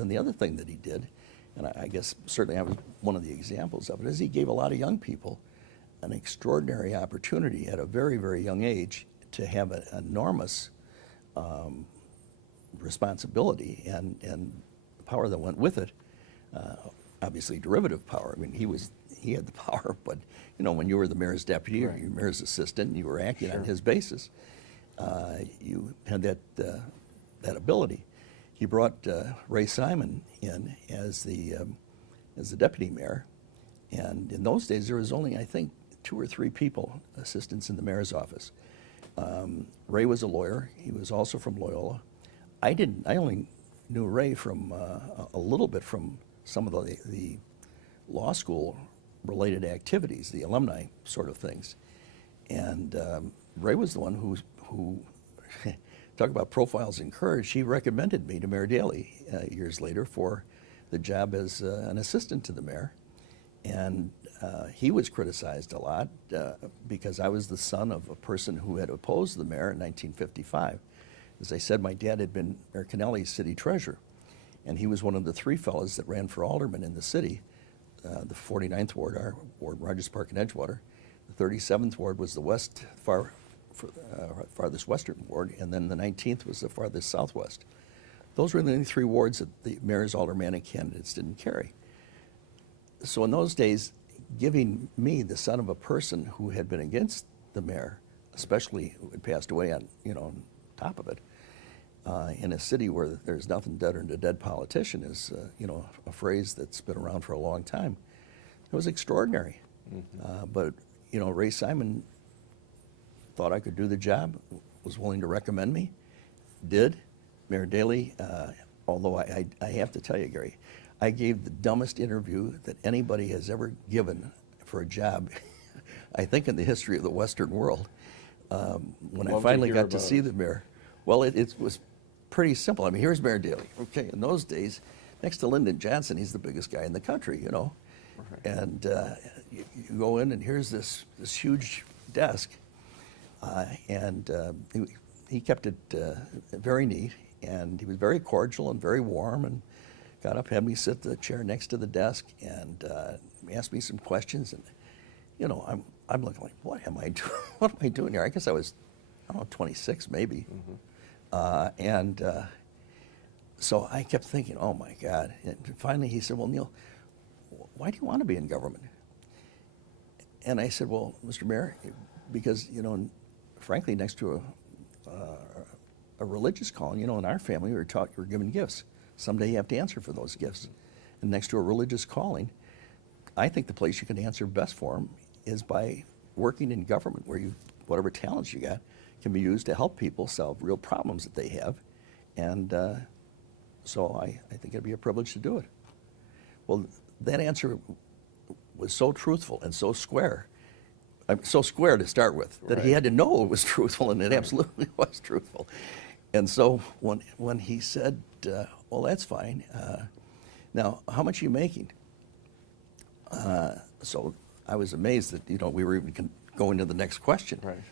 then the other thing that he did, and I guess certainly I was one of the examples of it, is he gave a lot of young people an extraordinary opportunity at a very, very young age to have an enormous responsibility and power that went with it. Obviously, derivative power. I mean, he had the power, but you know, when you were the mayor's deputy or your mayor's assistant, and you were acting on his basis, you had that ability. He brought Ray Simon in as the deputy mayor, and in those days there was only, I think, 2 or 3 people, assistants in the mayor's office. Ray was a lawyer. He was also from Loyola. I only knew Ray from a little bit from some of the law school related activities, the alumni sort of things. And Ray was the one who talk about profiles in courage. He recommended me to Mayor Daley years later for the job as an assistant to the mayor. And he was criticized a lot because I was the son of a person who had opposed the mayor in 1955. As I said, my dad had been Mayor Kennelly's city treasurer, and he was one of the 3 fellows that ran for alderman in the city. The 49th Ward, our ward, Rogers Park and Edgewater. The 37th Ward was the farthest western ward, and then the 19th was the farthest southwest. Those were the only 3 wards that the mayor's aldermanic candidates didn't carry. So in those days, giving me, the son of a person who had been against the mayor, especially who had passed away on top of it, in a city where there's nothing deader than a dead politician is, a phrase that's been around for a long time. It was extraordinary. But, Ray Simon thought I could do the job, was willing to recommend me, did. Mayor Daley, although I have to tell you, Gary, I gave the dumbest interview that anybody has ever given for a job, I think in the history of the Western world. When I finally got to see the mayor, well, it was pretty simple. I mean, here's Mayor Daley. Okay, in those days, next to Lyndon Johnson, he's the biggest guy in the country, And you go in, and here's this huge desk, and he kept it very neat, and he was very cordial and very warm, and got up, had me sit the chair next to the desk, and asked me some questions, and I'm looking like, what am I doing? What am I doing here? I guess I was, 26 maybe. So I kept thinking, oh my God. And finally he said, well, Neil, why do you want to be in government? And I said, well, Mr. Mayor, because, frankly, next to a religious calling, in our family we were taught you were given gifts. Someday you have to answer for those gifts. And next to a religious calling, I think the place you can answer best for them is by working in government, where whatever talents you got can be used to help people solve real problems that they have. And so I think it'd be a privilege to do it. Well, that answer was so truthful and so square. So square to start with, that he had to know it was truthful, and it absolutely was truthful. And so when he said, well, that's fine. Now, how much are you making? So I was amazed that, we were even going to the next question. Right.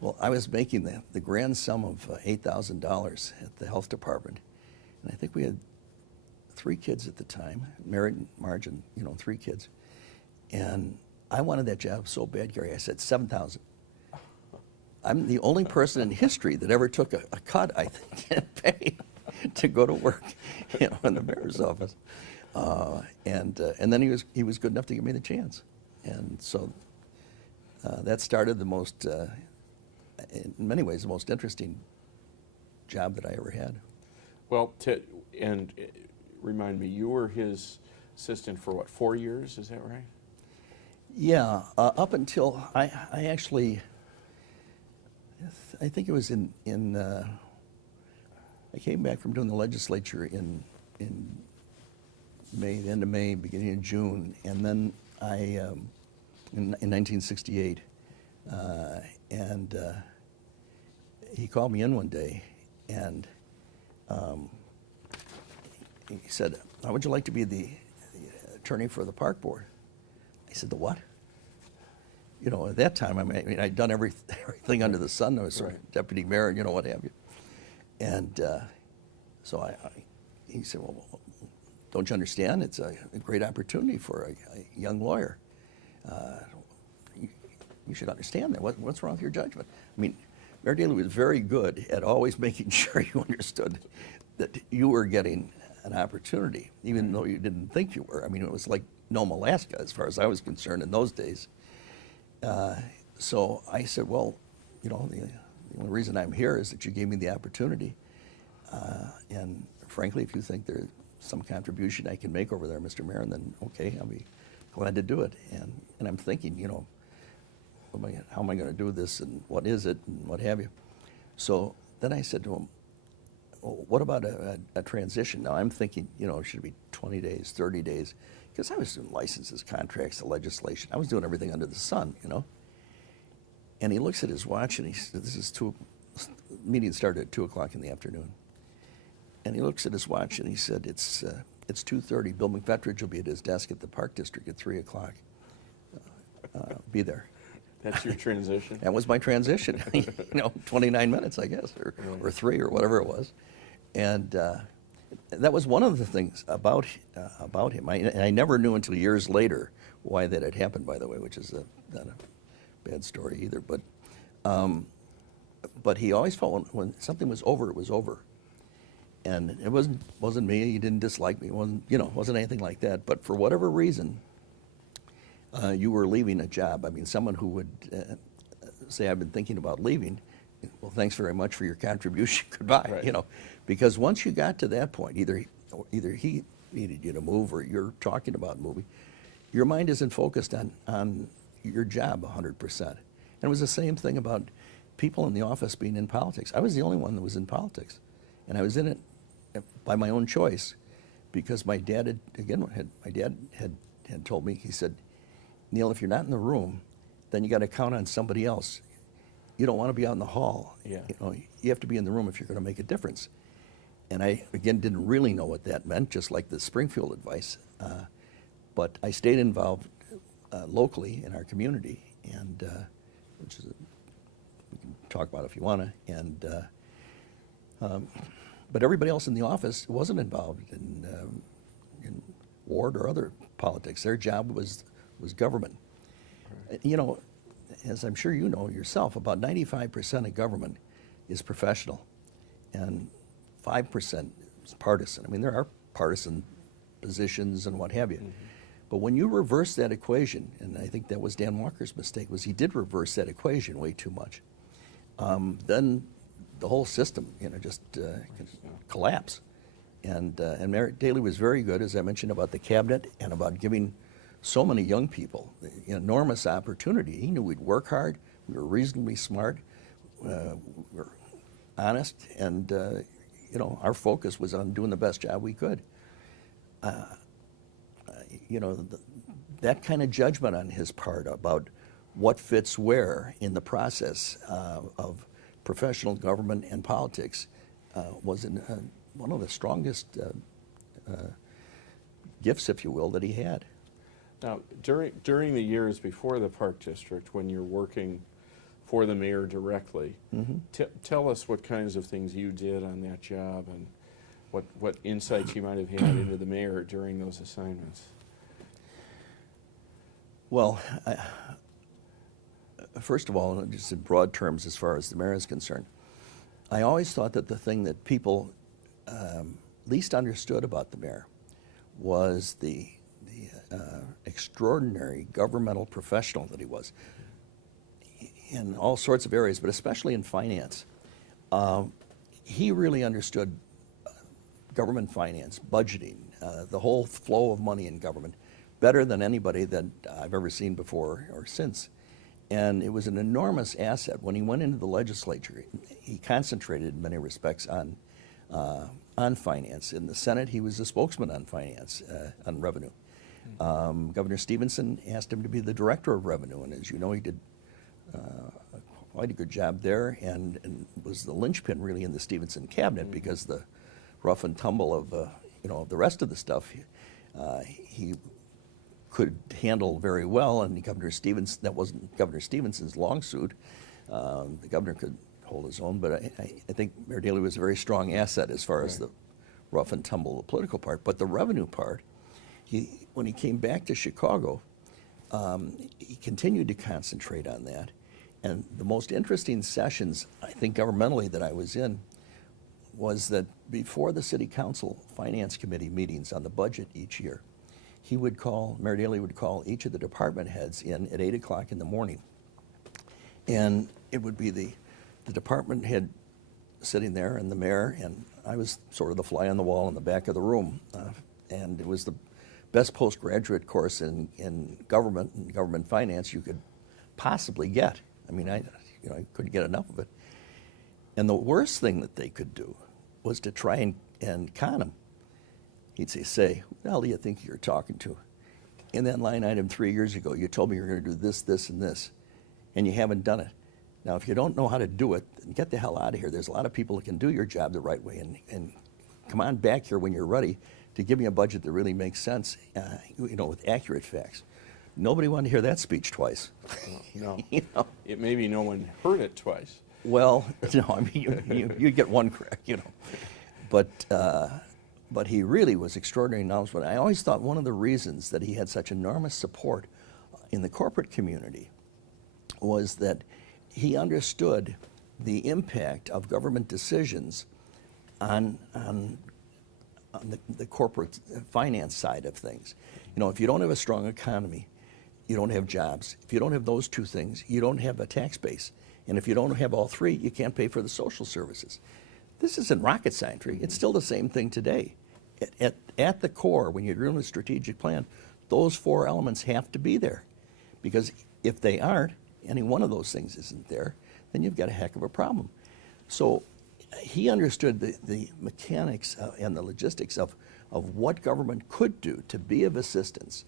Well, I was making the grand sum of $8,000 at the health department. And I think we had 3 kids at the time, married Marge and, 3 kids. And I wanted that job so bad, Gary, I said $7,000. I'm the only person in history that ever took a cut, I think, in pay to go to work, in the mayor's office. And then he was good enough to give me the chance. And so that started the most, in many ways, the most interesting job that I ever had. Well, and remind me, you were his assistant for what, 4 years? Is that right? Yeah, up until I think it was in I came back from doing the legislature in May, the end of May, beginning of June, and then in 1968, and he called me in one day, and he said, how would you like to be the attorney for the park board? I said, the what? At that time, I mean, I'd done everything under the sun. I was deputy mayor, and what have you. And so he said, well, don't you understand? It's a great opportunity for a young lawyer. You should understand that. What's wrong with your judgment? I mean, Mayor Daley was very good at always making sure you understood that you were getting an opportunity, even though you didn't think you were. I mean, it was like Nome, Alaska, as far as I was concerned in those days. So I said, well, you know, the only reason I'm here is that you gave me the opportunity. And frankly, if you think there's some contribution I can make over there, Mr. Mayor, then okay, I'll be glad to do it. And I'm thinking, you know, how am I going to do this, and what is it, and what have you? So then I said to him, well, what about a transition? Now I'm thinking, you know, it should be 20 days, 30 days, because I was doing licenses, contracts, the legislation. I was doing everything under the sun, you know. And he looks at his watch, and he said, the meeting started at 2 o'clock in the afternoon. And he looks at his watch, and he said, it's 2:30. Bill McFetridge will be at his desk at the Park District at 3 o'clock. Be there. That's your transition? That was my transition. You know, 29 minutes, I guess, or 3, or whatever it was. And that was one of the things about him. I never knew until years later why that had happened, by the way, which is not a bad story either. But he always felt when something was over, it was over. And it wasn't me. He didn't dislike me. It wasn't anything like that. But for whatever reason, you were leaving a job. I mean, someone who would say, I've been thinking about leaving, well, thanks very much for your contribution, goodbye, right. You know. Because once you got to that point, either he needed you to move or you're talking about moving, your mind isn't focused on your job 100%. And it was the same thing about people in the office being in politics. I was the only one that was in politics. And I was in it by my own choice because my dad had told me, he said, Neil, if you're not in the room, then you got to count on somebody else. You don't want to be out in the hall. Yeah. You know, you have to be in the room if you're going to make a difference. And I, again, didn't really know what that meant, just like the Springfield advice. But I stayed involved locally in our community, and which is we can talk about if you want to. And but everybody else in the office wasn't involved in ward or other politics. Their job was government. Right. You know, as I'm sure you know yourself, about 95% of government is professional, and 5% is partisan. I mean, there are partisan positions and what have you. Mm-hmm. But when you reverse that equation, and I think that was Dan Walker's mistake, was he did reverse that equation way too much. Then the whole system, you know, just collapse. And Mayor Daley was very good, as I mentioned, about the cabinet and about giving so many young people enormous opportunity. He knew we'd work hard, we were reasonably smart, we were honest, and you know, our focus was on doing the best job we could. You know, that kind of judgment on his part about what fits where in the process of professional government and politics was one of the strongest gifts, if you will, that he had. Now, during the years before the Park District, when you're working for the mayor directly, mm-hmm. Tell us what kinds of things you did on that job and what insights you might have had into the mayor during those assignments. Well, first of all, just in broad terms as far as the mayor is concerned, I always thought that the thing that people least understood about the mayor was the extraordinary governmental professional that he was in all sorts of areas, but especially in finance. He really understood government finance, budgeting, the whole flow of money in government better than anybody that I've ever seen before or since. And it was an enormous asset. When he went into the legislature, he concentrated in many respects on finance. In the Senate, he was a spokesman on finance, on revenue. Governor Stevenson asked him to be the director of revenue, and as you know, he did quite a good job there, and was the linchpin really in the Stevenson cabinet, mm-hmm. because the rough and tumble of the rest of the stuff he could handle very well, and that wasn't Governor Stevenson's long suit. The governor could hold his own, but I think Mayor Daley was a very strong asset as far as the rough and tumble, the political part. But the revenue part, when he came back to Chicago, he continued to concentrate on that. And the most interesting sessions, I think, governmentally that I was in, was that before the City Council Finance Committee meetings on the budget each year, Mayor Daley would call each of the department heads in at 8 o'clock in the morning. And it would be the department head sitting there and the mayor, and I was sort of the fly on the wall in the back of the room. And it was the best postgraduate course in government and government finance you could possibly get. I mean, I couldn't get enough of it. And the worst thing that they could do was to try and con him. He'd say, who the hell do you think you're talking to? In that line item 3 years ago, you told me you were going to do this, this, and this, and you haven't done it. Now, if you don't know how to do it, then get the hell out of here. There's a lot of people that can do your job the right way, and come on back here when you're ready to give me a budget that really makes sense, with accurate facts. Nobody wanted to hear that speech twice. No. It maybe no one heard it twice. Well, no, I mean, you get one correct, But he really was extraordinary knowledgeable. I always thought one of the reasons that he had such enormous support in the corporate community was that he understood the impact of government decisions on the corporate finance side of things. If you don't have a strong economy, you don't have jobs. If you don't have those two things, you don't have a tax base. And if you don't have all three, you can't pay for the social services. This isn't rocket science. It's still the same thing today. At the core, when you're doing a strategic plan, those four elements have to be there. Because if they aren't, any one of those things isn't there, then you've got a heck of a problem. So he understood the mechanics and the logistics of what government could do to be of assistance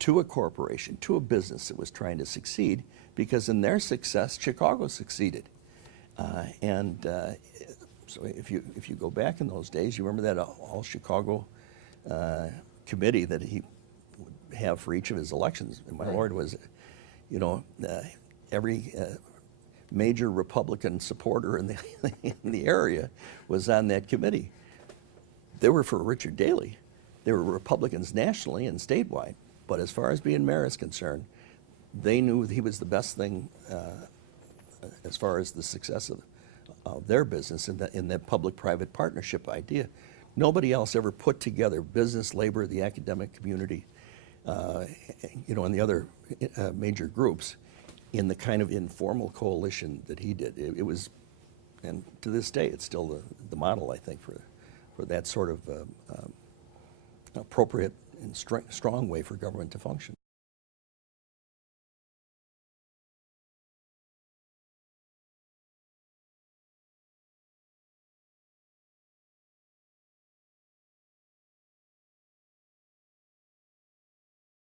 to a corporation, to a business that was trying to succeed, because in their success, Chicago succeeded. So if you go back in those days, you remember that all Chicago committee that he would have for each of his elections. And my Lord, was, every major Republican supporter in the area was on that committee. They were for Richard Daley. They were Republicans nationally and statewide. But as far as being mayor is concerned, they knew he was the best thing as far as the success of their business in that public-private partnership idea. Nobody else ever put together business, labor, the academic community, and the other major groups in the kind of informal coalition that he did. It was, and to this day, it's still the model, I think, for that sort of appropriate and strong way for government to function.